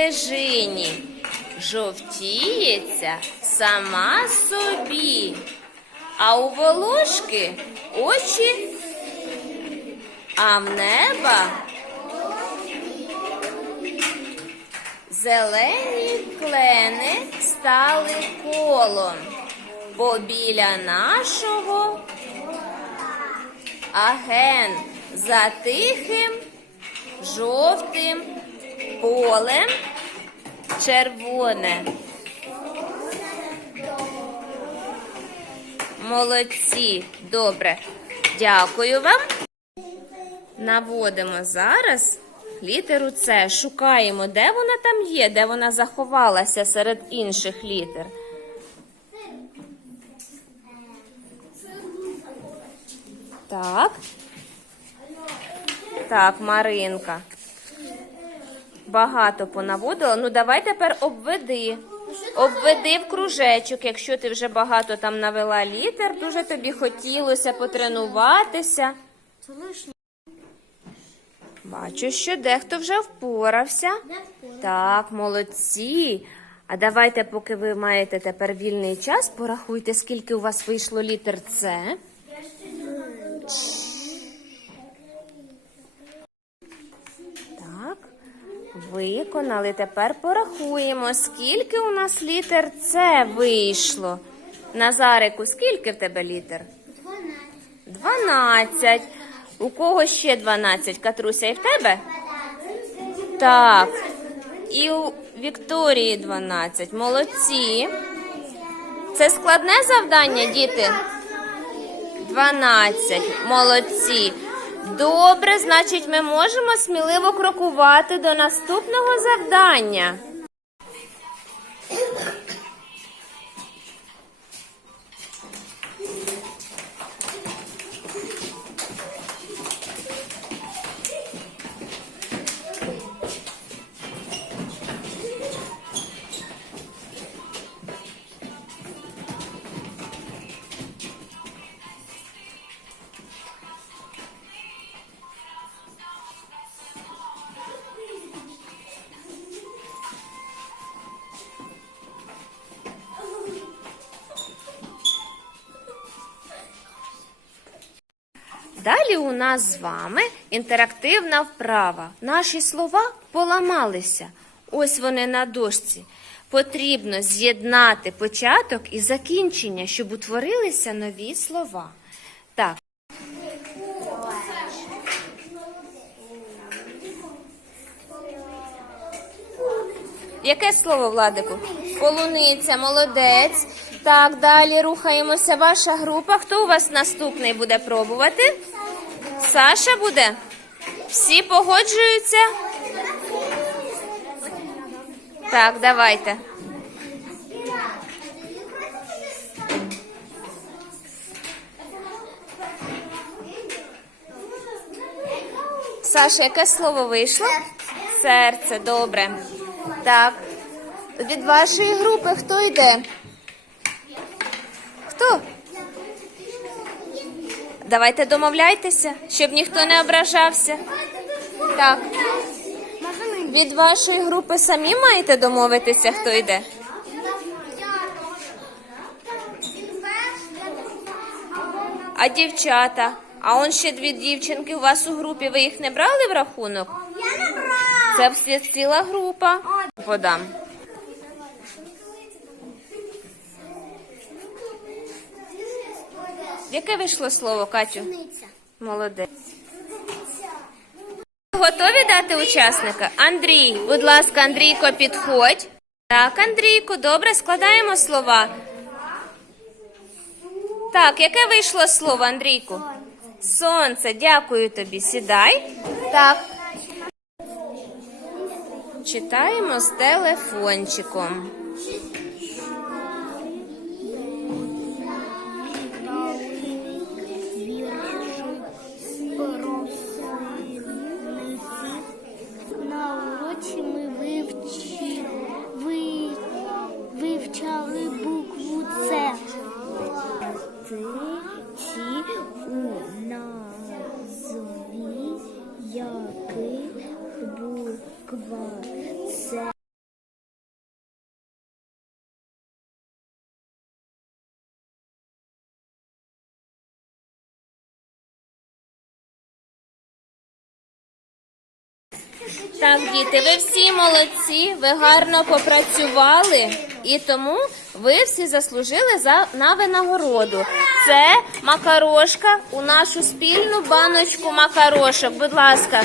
стежині. Жовтіється сама собі, а у волошки очі, а в неба зелені клени стали колом, бо біля нашого аген за тихим жовтим полем червоне. Молодці, добре. Дякую вам. Наводимо зараз літеру С. Шукаємо, де вона там є, де вона заховалася серед інших літер. Так. Так, Маринка. Багато понаводила. Ну, давай тепер обведи. Обведи в кружечок, якщо ти вже багато там навела літер, дуже тобі хотілося потренуватися. Бачу, що дехто вже впорався. Так, молодці. А давайте, поки ви маєте тепер вільний час, порахуйте, скільки у вас вийшло літер С. Так, виконали. Тепер порахуємо, скільки у нас літер С вийшло. Назарику, скільки в тебе літер? Дванадцять. У кого ще дванадцять? Катруся, і в тебе? Так. І у Вікторії 12. Молодці. Це складне завдання, діти? 12. Молодці. Добре, значить, ми можемо сміливо крокувати до наступного завдання. Далі у нас з вами інтерактивна вправа. Наші слова поламалися. Ось вони на дошці. Потрібно з'єднати початок і закінчення, щоб утворилися нові слова. Так. Яке слово, Владику? Полуниця, молодець. Так, далі рухаємося. Ваша група. Хто у вас наступний буде пробувати? Саша буде? Всі погоджуються? Так, давайте. Саша, яке слово вийшло? Серце, добре. Так. Від вашої групи хто йде? Хто? Давайте домовляйтеся, щоб ніхто не ображався. Так. Від вашої групи самі маєте домовитися, хто йде? А дівчата? А он ще дві дівчинки у вас у групі. Ви їх не брали в рахунок? Я не брав. Це всі ціла група. Подам. Яке вийшло слово, Катю? Молодець. Готові дати учасника? Андрій, будь ласка, Андрійко, підходь. Так, Андрійко, добре, складаємо слова. Так, яке вийшло слово, Андрійку? Сонце, дякую тобі. Сідай. Так. Читаємо з телефончиком. Так, діти, ви всі молодці, ви гарно попрацювали, і тому ви всі заслужили за на винагороду. Це макарошка у нашу спільну баночку макарошок. Будь ласка,